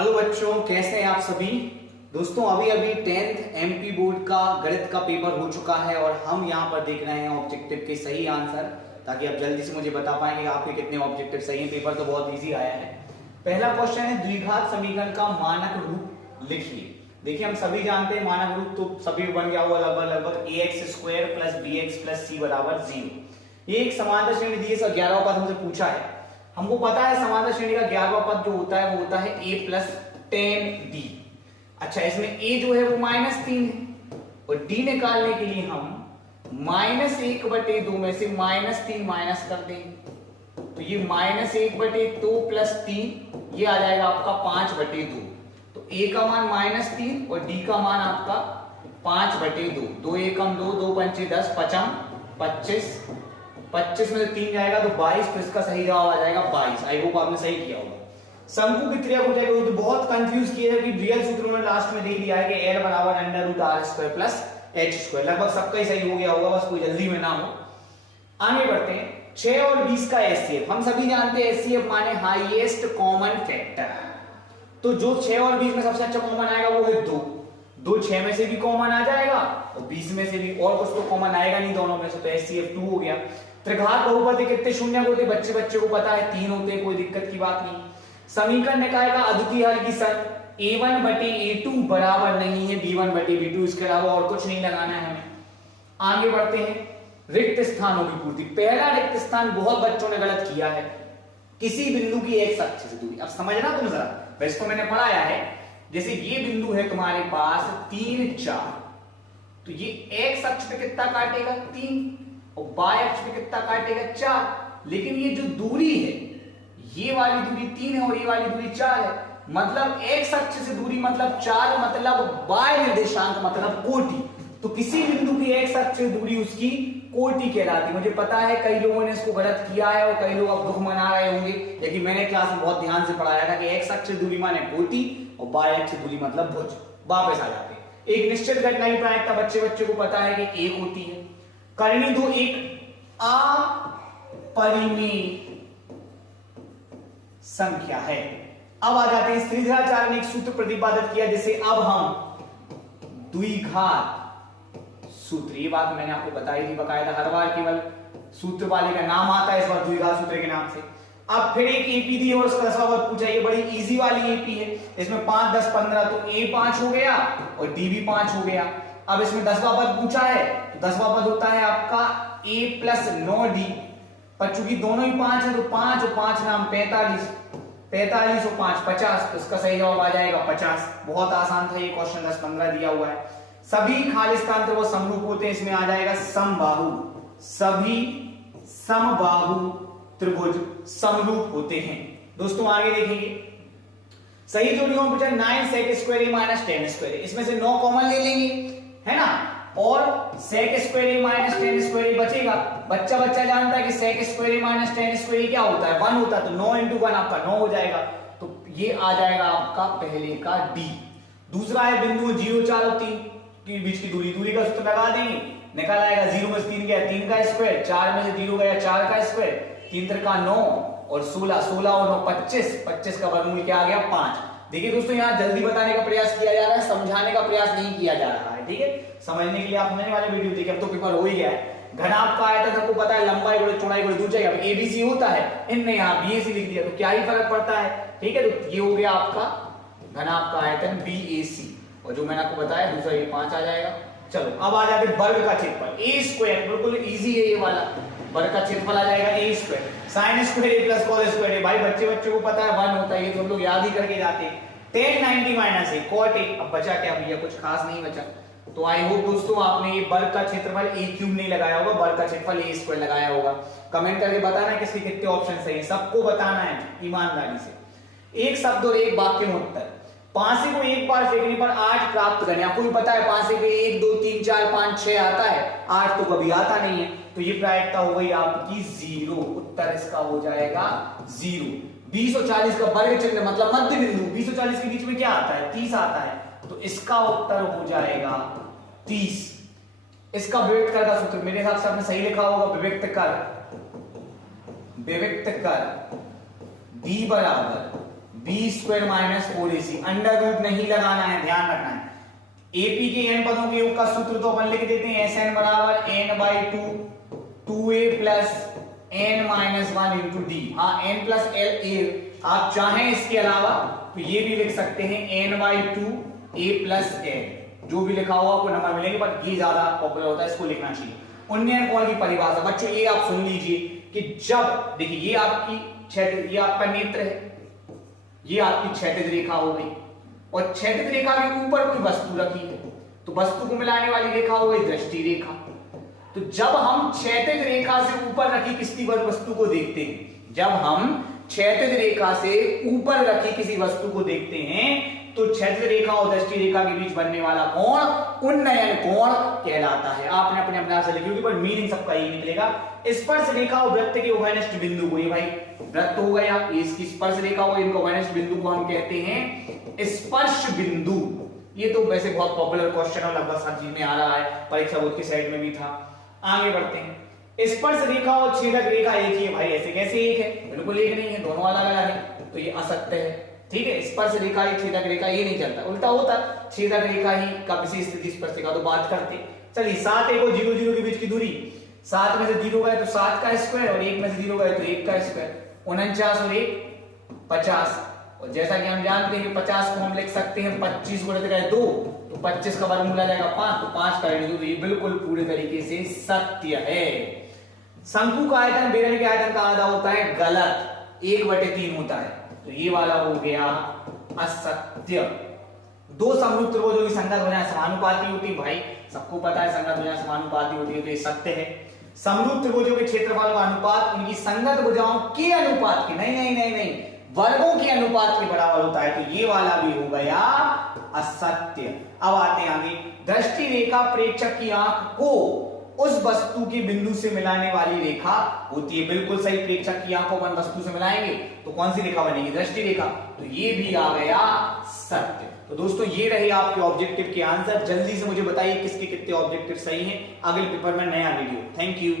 Hello बच्चों, कैसे हैं आप सभी। दोस्तों अभी 10th एमपी बोर्ड का गणित का पेपर हो चुका है और हम यहाँ पर देख रहे हैं ऑब्जेक्टिव के सही आंसर, ताकि आप जल्दी से मुझे बता पाएंगे कि आपके कितने ऑब्जेक्टिव सही हैं। पेपर तो बहुत इजी आया है। पहला क्वेश्चन है, द्विघात समीकरण का मानक रूप लिखिए। देखिए हम सभी जानते हैं मानक रूप तो सभी बन गया हुआ लगभग ax² plus bx plus c बराबर 0। ये एक समांतर श्रेणी दी है, 11वां पद हमसे पूछा है। हमको पता है समांतर श्रेणी का 11वां पद जो होता है वो होता है a प्लस 10d। अच्छा, इसमें a जो है वो -3 है और d निकालने के लिए हम -1/2 में से -3 माइनस कर देंगे, तो ये -1/2 प्लस 3 ये आ जाएगा आपका 5/2। तो a का मान -3 और d का मान आपका 5/2। 2 एकम 2, 2 पंचे 10, 25 25 में से 3 जाएगा तो 22, तो इसका सही जवाब आ जाएगा 22। आई होप आपने सही किया होगा। शंकु की त्रिज्या हो जाएगा, तो बहुत कंफ्यूज किया है कि रियल सूत्र उन्होंने लास्ट में दे दिया है कि L बराबर √r² प्लस h²। लगभग सबका ही सही हो गया होगा, बस कोई जल्दी में ना हो। आगे बढ़ते हैं। 6 और 20 का HCF हम सभी जानते हैं, HCF माने हाईएस्ट कॉमन फैक्टर। तो जो 6 और 20 में सबसे अच्छा कॉमन आएगा वो है 2। 6 में से भी कॉमन आ जाएगा और 20 में से भी, और कुछ तो कॉमन आएगा नहीं दोनों में से, तो HCF 2 हो गया। त्रिघात बहुपद के कितने शून्य होते, बच्चे को पता है 3 होते, कोई दिक्कत की बात नहीं। समीकरण निकाय का अद्वितीय हल की शर्त a1/a2 बराबर नहीं है b1/b2, इसके अलावा और कुछ नहीं लगाना है हमें। आगे बढ़ते हैं। रिक्त स्थानों की पूर्ति। पहला रिक्त स्थान बहुत बच्चों ने गलत किया है, किसी बिंदु की x अक्ष से दूरी। अब समझना तुम जरा, वैसे तो मैंने पढ़ाया है। जैसे ये बिंदु है तुम्हारे पास 3, 4, तो ये x अक्ष पे कितना काटेगा 3 और y अक्ष पे कितना काटेगा 4। लेकिन ये जो दूरी है, ये वाली दूरी 3 है और ये वाली दूरी 4 है, मतलब x अक्ष से दूरी मतलब 4, मतलब y निर्देशांक मतलब कोटि। तो किसी बिंदु की x अक्ष से दूरी उसकी कोटि कहलाती। मुझे पता है कई लोगों ने इसको गलत किया है और कई लोग अब दुख मना रहे होंगे, लेकिन मैंने क्लास में बहुत ध्यान से पढ़ाया था कि x अक्ष से दूरी माने कोटि और y अक्ष से दूरी मतलब भुज। वापस आ जाते हैं। एक निश्चित घटना की प्रायिकता बच्चे को पता है कि 1 होती है। करनी दो एक अपरिमेय संख्या है। अब आ जाते हैं। श्रीधराचार्य ने एक सूत्र प्रतिपादित किया, जिसे अब हम द्विघात सूत्र, ये बात मैंने आपको बताई थी बकायदा, हर बार केवल सूत्र वाले का नाम आता है, इस बार द्विघात सूत्र के नाम से। अब फिर एक एपी दी और उसका 10वां पद पूछा। ये बड़ी इजी वाली एपी है, इसमें 5, 10, 15, तो a 5 हो गया और d भी 5 हो गया। अब इसमें 10वां पद पूछा है, तो 10वां पद होता है आपका a प्लस 9d, पर चूंकि दोनों ही 5 है तो 5 और 5 नाम 45 और 5 50, तो इसका सही जवाब आ जाएगा 50। बहुत आसान था ये क्वेश्चन, 10, 15 दिया हुआ है। सभी खाली स्थान त्रिभुज समरूप होते हैं, इसमें आ जाएगा समबाहु। सभी समबाहु त्रिभुज समरूप होते हैं। दोस्तों आगे देखेंगे। सही जोड़ियों में पूछा 9 sec² a - 10²। इसमें से 9 कॉमन ले लेंगे, है ना, और sec² a - 10² बचेगा। बच्चा जानता है कि sec² a - 10² क्या होता है, 1 होता है, तो 9 × 1 आपका 9 हो जाएगा। तो ये आ जाएगा आपका पहले का D। दूसरा है बिंदु 0, 4 और 3 के बीच की दूरी का सूत्र लगा देंगे, निकल आएगा 0 में से 3 गया 3 का स्क्वायर, 4 में से 0 गया 4 का स्क्वायर, 3 त्रिका 9 और 16, 16 और 9 25, 25 का वर्गमूल क्या आ गया 5। देखिए दोस्तों, यहाँ जल्दी बताने का प्रयास किया जा रहा है, समझाने का प्रयास नहीं किया जा रहा है, ठीक है। समझने के लिए आप नए वाले वीडियो देखिए, अब तो पेपर हो ही गया है। घनाभ का आयतन सबको पता है, लंबाई गुणे चौड़ाई गुणे ऊंचाई। अब एबीसी होता है, इनने यहाँ बीएसी लिख दिया, तो क्या ही फर्क पड़ता है, ठीक है। तो ये हो गया आपका घनाभ का आयतन बीएसी, और जो मैंने आपको बताया दूसरा ये 5 आ जाएगा। चलो अब आ जाते वर्ग का क्षेत्रफल a²। बिल्कुल इजी है ये वाला, वर्ग का क्षेत्रफल आ जाएगा a²। sin² a plus cos² a, भाई बच्चे को पता है 1 होता है, ये तो हम लोग याद ही करके जाते हैं। tan 90 - a cot a। अब बचा क्या भैया, कुछ खास नहीं बचा। तो आई होप दोस्तों आपने ये वर्ग का क्षेत्रफल a³ नहीं लगाया होगा, वर्ग का क्षेत्रफल a² लगाया होगा। कमेंट करके बताना किसके कितने ऑप्शन सही है, सबको बताना है ईमानदारी से। एक शब्द और एक वाक्य में उत्तर। पांसे को एक बार फेंकने पर 8 प्राप्त करने। आपको भी पता है पांसे पे 1, 2, 3, 4, 5, 6 आता है, 8 तो कभी आता नहीं है, तो ये प्रायिकता हो गई आपकी 0। उत्तर इसका हो जाएगा 0। 20 और 40 का वर्ग चिन्ह मतलब मध्य बिंदु, 20 और 40 के बीच में क्या आता है 30 आता है, तो इसका उत्तर हो जाएगा 30। इसका विविक्त कर का सूत्र मेरे हिसाब से आपने सही लिखा होगा, विविक्त कर b बराबर b b² minus 4ac, under root नहीं लगाना है, ध्यान रखना है। एपी के n पदों के योग का सूत्र तो अपन लिख देते हैं, Sn बराबर n/2 2a plus n minus 1 into D. हाँ, n प्लस l a, आप चाहें इसके अलावा तो ये भी लिख सकते हैं n/2 a प्लस l, जो भी लिखा हुआ आपको नंबर मिलेंगे, पर ये ज्यादा पॉपुलर होता है, इसको लिखना चाहिए। उन्नयन कोण की परिभाषा बच्चों ये आप सुन लीजिए कि जब देखिए ये आपकी क्षैतिज, ये आपका नेत्र है, ये आपकी क्षैतिज रेखा हो गई, और क्षैतिज रेखा के ऊपर कोई वस्तु रखी है, तो वस्तु को मिलाने वाली रेखा हो गई दृष्टि रेखा। तो जब हम क्षैतिज रेखा से ऊपर रखी किसी वस्तु को देखते हैं, जब हम क्षैतिज रेखा से ऊपर रखी किसी वस्तु को देखते हैं, तो क्षैतिज रेखा और दृष्टि रेखा के बीच बनने वाला कोण उन्नयन कोण कहलाता है। आपने अपने अपने आप से लिखी होगी, पर मीनिंग सबका यही निकलेगा। स्पर्श रेखा और वृत्त के उभयनिष्ठ बिंदु को, ये भाई वृत्त हो गया, इसकी स्पर्श रेखा हो, इनको उभयनिष्ठ बिंदु को हम कहते हैं स्पर्श बिंदु। ये तो वैसे बहुत पॉपुलर क्वेश्चन है, लगभग हर चीज में आ रहा है, परीक्षा बोर्ड की साइड में भी था। आगे बढ़ते हैं। स्पर्श रेखा और छेदक रेखा एक ही है भाई, ऐसे कैसे एक है? बिल्कुल एक नहीं है, दोनों अलग अलग है, तो ये असत्य है। ठीक है, स्पर्श रेखा ही छेदक रेखा ये नहीं चलता, उल्टा होता, छेदक रेखा ही का विशेष स्थिति स्पर्श रेखा तो बात करते। चलिए 7 1 और 0 0 के बीच की दूरी, 7 में से 0 गए तो 7 का स्क्वायर, और 1 में से 0 गए तो 1 का स्क्वायर, 49 और 1 50। और जैसा कि हम जानते हैं कि 50 को हम लिख सकते हैं 25 गुणित करें 2, तो 25 का वर्गमूल आ जाएगा 5, तो 5 का ऋण 2, ये बिल्कुल पूरे तरीके से सत्य है। शंकु का आयतन बेलन के आयतन का आधा होता है, गलत, 1/3 होता है, तो ये वाला हो गया असत्य। दो समरूप त्रिभुजों की संगत भुजाएं समानुपाती होती, भाई सबको पता है संगत भुजाएं समानुपाती होती है, तो ये सत्य है। समरूप त्रिभुजों के क्षेत्रफल का अनुपात उनकी संगत भुजाओं के अनुपात के, नहीं, वर्गों के अनुपात के बराबर होता है, तो ये वाला भी हो गया असत्य। अब आते हैं आगे। दृष्टि रेखा प्रेक्षक की आंख को उस वस्तु के बिंदु से मिलाने वाली रेखा होती है, बिल्कुल सही। प्रेक्षक की आंख को अपन वस्तु से मिलाएंगे तो कौन सी रेखा बनेगी? दृष्टि रेखा, तो ये भी आ गया सत्य। तो दोस्तों ये रहे आपके ऑब्जेक्टिव के आंसर। जल्दी से मुझे बताइए किसके कितने ऑब्जेक्टिव सही हैं। अगले पेपर में नया वीडियो। Thank you.